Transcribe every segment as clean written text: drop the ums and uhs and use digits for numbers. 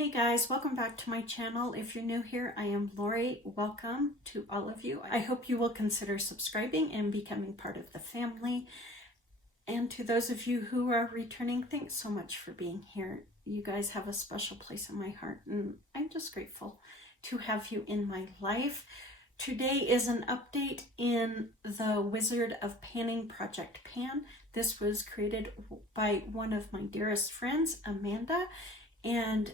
Hey guys, welcome back to my channel. If you're new here, I am Lori. Welcome to all of you. I hope you will consider subscribing and becoming part of the family. And to those of you who are returning, thanks so much for being here. You guys have a special place in my heart, and I'm just grateful to have you in my life. Today is an update in the Wizard of Panning Project Pan. This was created by one of my dearest friends, Amanda, and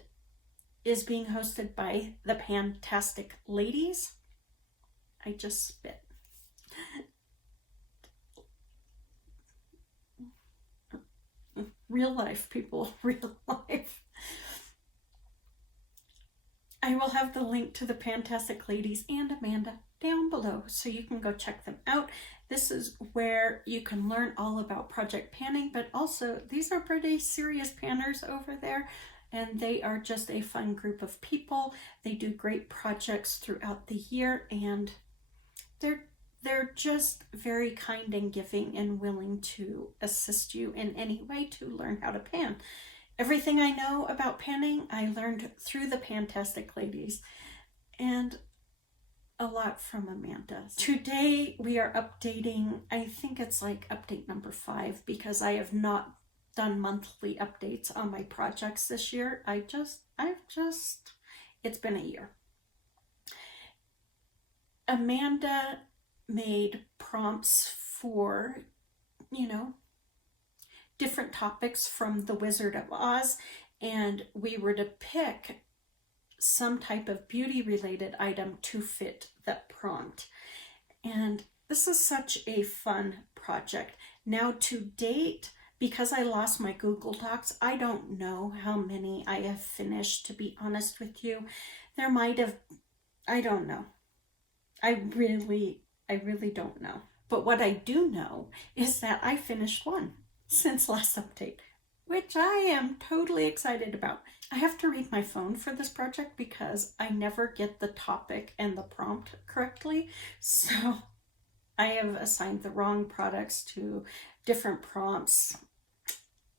is being hosted by the Pantastic ladies. I just spit. Real life, people, real life. I will have the link to the Pantastic ladies and Amanda down below so you can go check them out. This is where you can learn all about project panning, but also these are pretty serious panners over there. And they are just a fun group of people. They do great projects throughout the year, and they're just very kind and giving and willing to assist you in any way to learn how to pan. Everything I know about panning, I learned through the Pantastic ladies, and a lot from Amanda. Today we are updating, I think it's like update number 5, because I have not done monthly updates on my projects this year. It's been a year. Amanda made prompts for, different topics from the Wizard of Oz, and we were to pick some type of beauty related item to fit that prompt. And this is such a fun project. Now to date, because I lost my Google Docs, I don't know how many I have finished, to be honest with you. There might have, I don't know. I really don't know. But what I do know is that I finished one since last update, which I am totally excited about. I have to read my phone for this project because I never get the topic and the prompt correctly. So I have assigned the wrong products to different prompts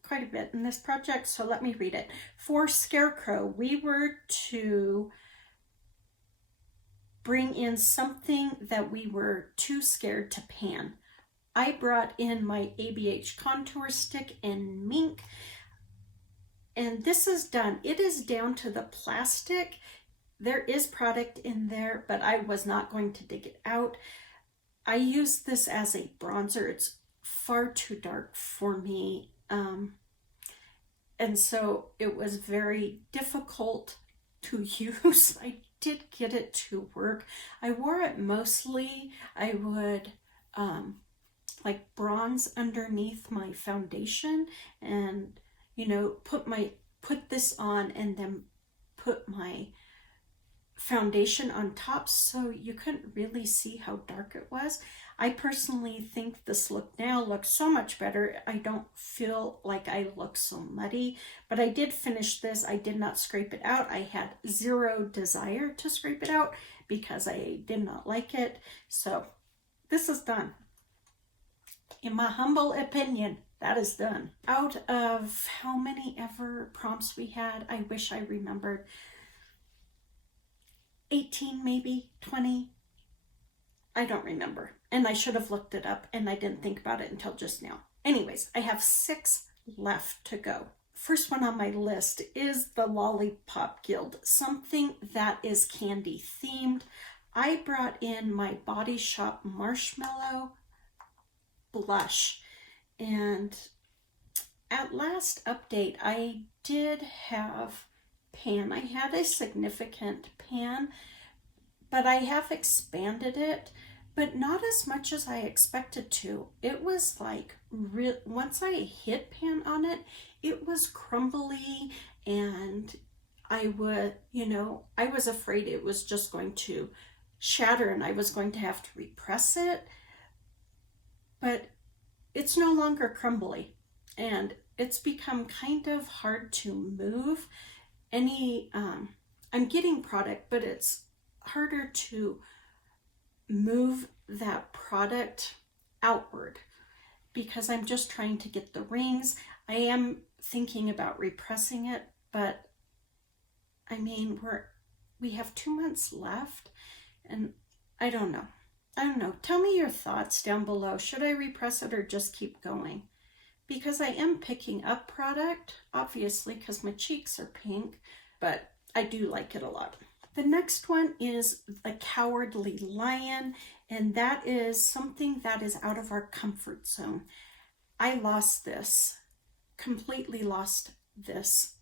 quite a bit in this project, so let me read it. For Scarecrow, we were to bring in something that we were too scared to pan. I brought in my ABH contour stick and mink, and this is done. It is down to the plastic. There is product in there, but I was not going to dig it out. I used this as a bronzer. It's far too dark for me, and so it was very difficult to use. I did get it to work. I wore it mostly. I would like bronze underneath my foundation, and put this on and then put my foundation on top, so you couldn't really see how dark it was. I personally think this look now looks so much better. I don't feel like I look so muddy, but I did finish this. I did not scrape it out. I had zero desire to scrape it out because I did not like it. So this is done. In my humble opinion, that is done. Out of how many ever prompts we had, I wish I remembered. 18, maybe 20. I don't remember, and I should have looked it up, and I didn't think about it until just now. Anyways, I have 6 left to go. First one on my list is the Lollipop Guild, something that is candy themed. I brought in my Body Shop Marshmallow blush, and at last update I did have pan. I had a significant pan, but I have expanded it, but not as much as I expected to. It was like, once I hit pan on it, it was crumbly, and I was afraid it was just going to shatter and I was going to have to repress it, but it's no longer crumbly, and it's become kind of hard to move. I'm getting product, but it's harder to move that product outward because I'm just trying to get the rings. I am thinking about repressing it, but I mean, we have 2 months left, and I don't know. I don't know. Tell me your thoughts down below. Should I repress it or just keep going? Because I am picking up product, obviously, because my cheeks are pink, but I do like it a lot. The next one is the Cowardly Lion, and that is something that is out of our comfort zone. I lost this, completely lost this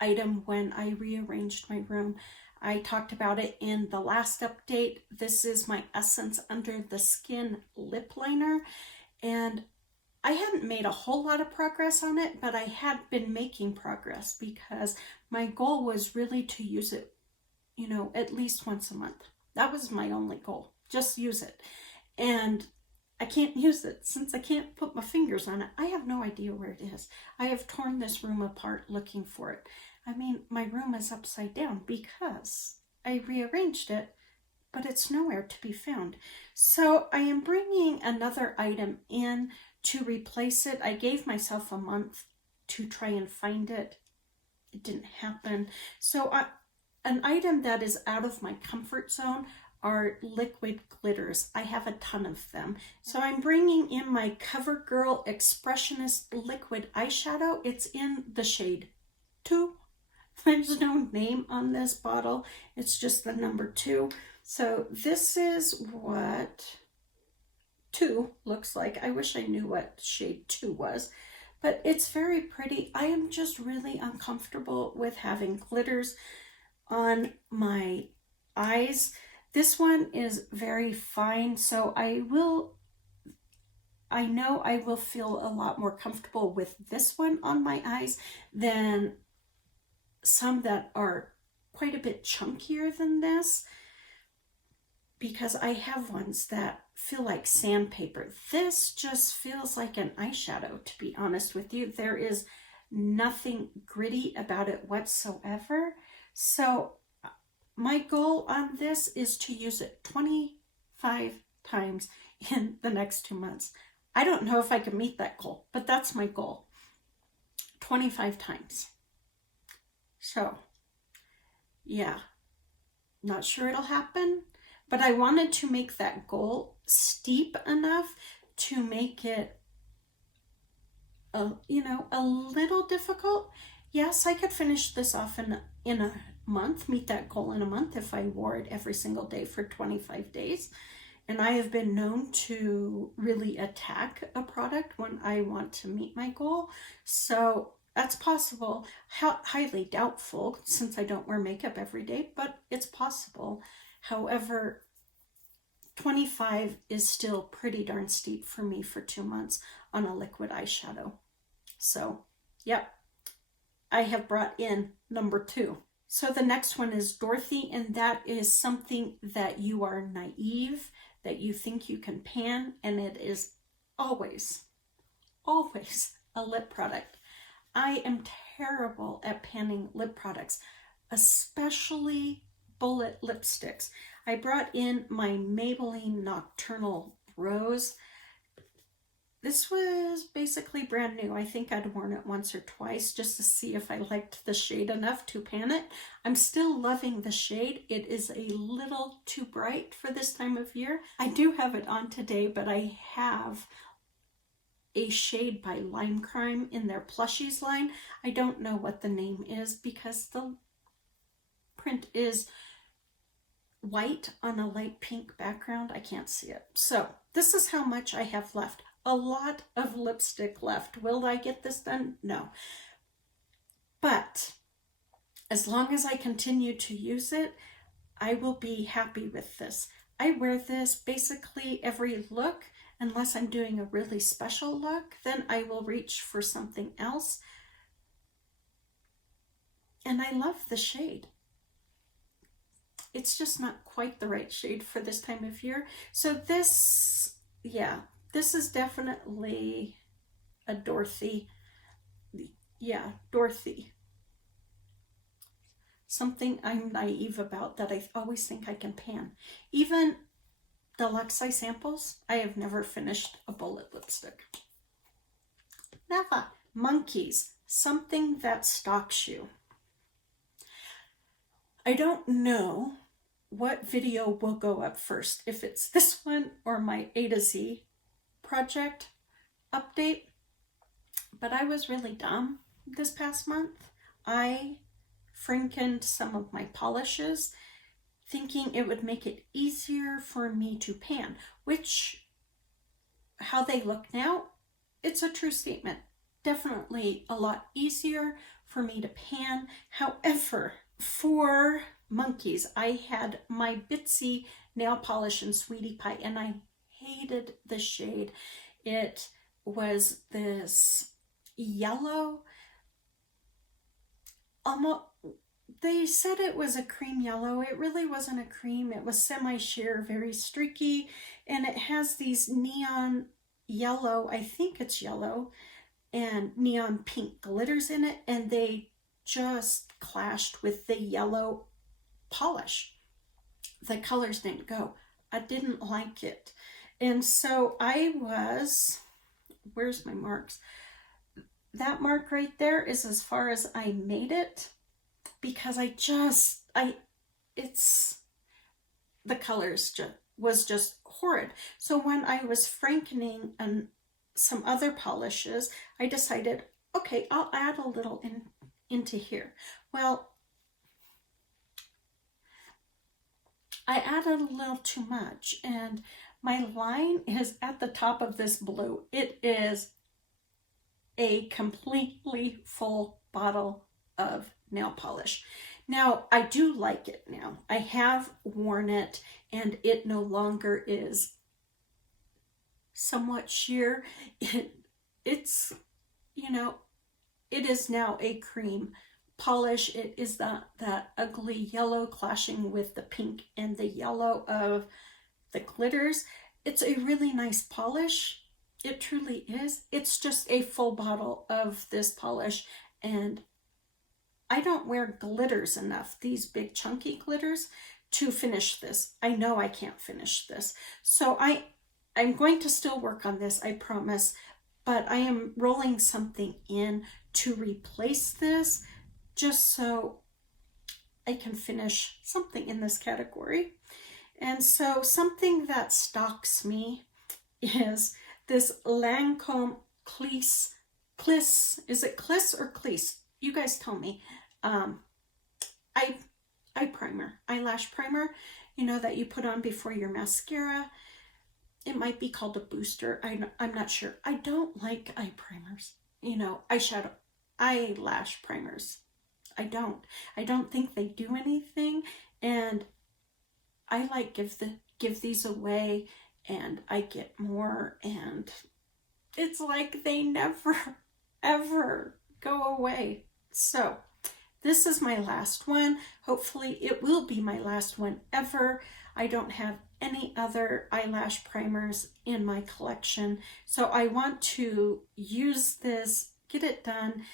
item when I rearranged my room. I talked about it in the last update. This is my Essence Under the Skin lip liner, and I hadn't made a whole lot of progress on it, but I had been making progress because my goal was really to use it, you know, at least once a month. That was my only goal, just use it. And I can't use it since I can't put my fingers on it. I have no idea where it is. I have torn this room apart looking for it. I mean, my room is upside down because I rearranged it, but it's nowhere to be found. So I am bringing another item in to replace it. I gave myself a month to try and find it. It didn't happen. So an item that is out of my comfort zone are liquid glitters. I have a ton of them. So I'm bringing in my CoverGirl Expressionist Liquid Eyeshadow. It's in the shade 2. There's no name on this bottle. It's just the number 2. So this is what 2 looks like. I wish I knew what shade 2 was, but it's very pretty. I am just really uncomfortable with having glitters on my eyes. This one is very fine, so I know I will feel a lot more comfortable with this one on my eyes than some that are quite a bit chunkier than this, because I have ones that feel like sandpaper. This just feels like an eyeshadow, to be honest with you. There is nothing gritty about it whatsoever. So my goal on this is to use it 25 times in the next 2 months. I don't know if I can meet that goal, but that's my goal. 25 times. So, yeah, not sure it'll happen, but I wanted to make that goal steep enough to make it, you know, a little difficult. Yes, I could finish this off in a month, meet that goal in a month if I wore it every single day for 25 days. And I have been known to really attack a product when I want to meet my goal. So that's possible. Highly doubtful since I don't wear makeup every day, but it's possible. However, 25 is still pretty darn steep for me for 2 months on a liquid eyeshadow. So, yep, I have brought in number 2. So the next one is Dorothy, and that is something that you are naive, that you think you can pan, and it is always, always a lip product. I am terrible at panning lip products, especially bullet lipsticks. I brought in my Maybelline Nocturnal Rose. This was basically brand new. I think I'd worn it once or twice just to see if I liked the shade enough to pan it. I'm still loving the shade. It is a little too bright for this time of year. I do have it on today, but I have a shade by Lime Crime in their plushies line. I don't know what the name is because the print is white on a light pink background. I can't see it. So this is how much I have left. A lot of lipstick left. Will I get this done? No. But as long as I continue to use it, I will be happy with this. I wear this basically every look. Unless I'm doing a really special look, then I will reach for something else. And I love the shade. It's just not quite the right shade for this time of year. So this, yeah, this is definitely a Dorothy. Yeah, Dorothy. Something I'm naive about that I always think I can pan. Even Deluxe Size samples, I have never finished a bullet lipstick. Never. Monkeys, something that stalks you. I don't know what video will go up first, if it's this one or my A to Z project update, but I was really dumb this past month. I frankened some of my polishes thinking it would make it easier for me to pan, which, how they look now, it's a true statement. Definitely a lot easier for me to pan. However, for monkeys, I had my Bitsy nail polish in Sweetie Pie, and I hated the shade. It was this yellow, almost, they said it was a cream yellow. It really wasn't a cream. It was semi-sheer, very streaky, and it has these neon yellow, I think it's yellow, and neon pink glitters in it, and they just clashed with the yellow polish. The colors didn't go. I didn't like it. And so I was, where's my marks? That mark right there is as far as I made it, because it's, the colors was just horrid. So when I was frankening and some other polishes, I decided, okay, I'll add a little into here. Well, I added a little too much, and my line is at the top of this blue. It is a completely full bottle of nail polish. Now, I do like it now. I have worn it, and it no longer is somewhat sheer. It's, you know, it is now a cream polish. It is that ugly yellow clashing with the pink and the yellow of the glitters. It's a really nice polish. It truly is. It's just a full bottle of this polish, and I don't wear glitters enough, these big chunky glitters, to finish this. I know I can't finish this. So I'm going to still work on this, I promise, but I am rolling something in to replace this just so I can finish something in this category. And so something that stalks me is this Lancome Clis, is it Clis or Clis? You guys tell me. Eye primer, eyelash primer, you know, that you put on before your mascara. It might be called a booster. I'm not sure. I don't like eye primers, you know, eyeshadow, eyelash primers. I don't think they do anything, and I like give these away, and I get more, and it's like they never ever go away. So this is my last one. Hopefully it will be my last one ever. I don't have any other eyelash primers in my collection, so I want to use this, get it done.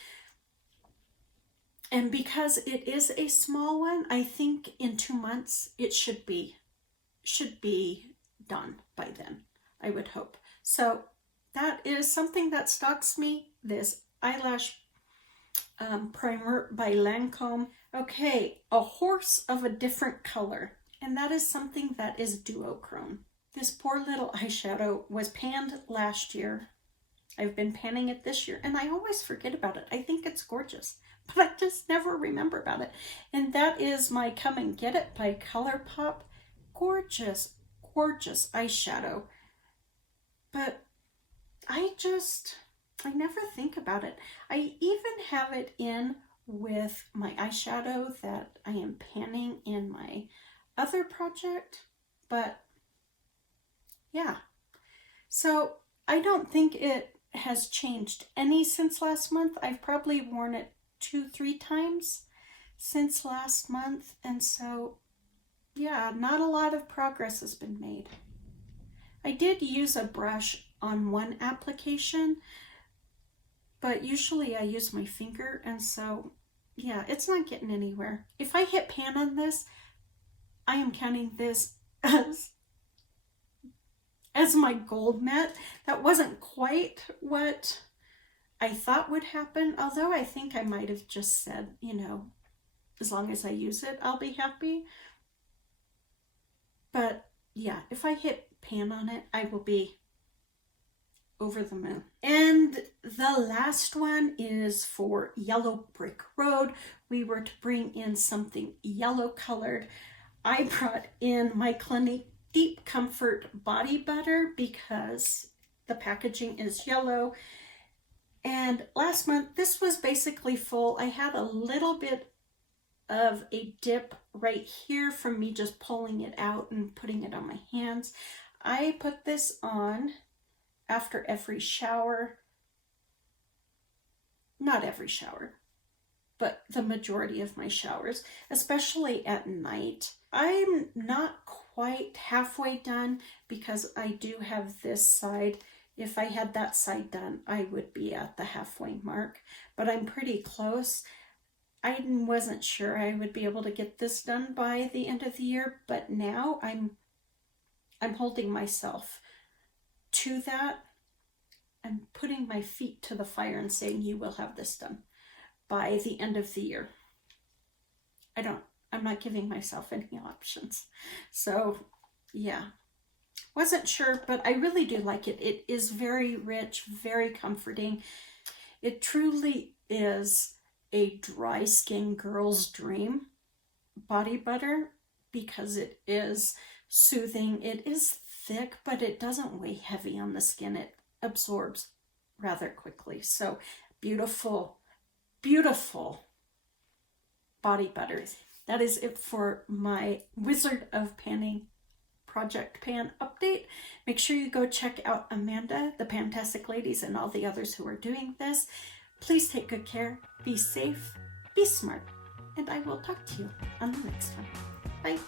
And because it is a small one, I think in 2 months it should be done by then, I would hope. So that is something that stalks me, this eyelash primer by Lancome. Okay, a horse of a different color, and that is something that is duochrome. This poor little eyeshadow was panned last year. I've been panning it this year, and I always forget about it. I think it's gorgeous, but I just never remember about it. And that is my Come and Get It by ColourPop. Gorgeous, gorgeous eyeshadow. But I never think about it. I even have it in with my eyeshadow that I am panning in my other project, but yeah. So I don't think it has changed any since last month. I've probably worn it 2-3 times since last month, and so yeah, not a lot of progress has been made. I did use a brush on one application, but usually I use my finger, and so yeah, it's not getting anywhere. If I hit pan on this, I am counting this as my gold matte. That wasn't quite what I thought would happen, although I think I might have just said, you know, as long as I use it, I'll be happy. But yeah, if I hit pan on it, I will be over the moon. And the last one is for Yellow Brick Road. We were to bring in something yellow colored. I brought in my Clinique Deep Comfort Body Butter because the packaging is yellow. And last month, this was basically full. I had a little bit of a dip right here from me just pulling it out and putting it on my hands. I put this on after every shower. Not every shower, but the majority of my showers, especially at night. I'm not quite halfway done because I do have this side. If I had that side done, I would be at the halfway mark, but I'm pretty close. I wasn't sure I would be able to get this done by the end of the year, but now I'm holding myself to that. I'm putting my feet to the fire and saying you will have this done by the end of the year. I'm not giving myself any options. So yeah, wasn't sure, but I really do like it. It is very rich, very comforting. It truly is a dry skin girl's dream body butter because it is soothing. It is thick, but it doesn't weigh heavy on the skin. It absorbs rather quickly. So beautiful, beautiful body butter. That is it for my Wizard of Panning Project Pan update. Make sure you go check out Amanda, the Pantastic Ladies, and all the others who are doing this. Please take good care, be safe, be smart, and I will talk to you on the next one. Bye.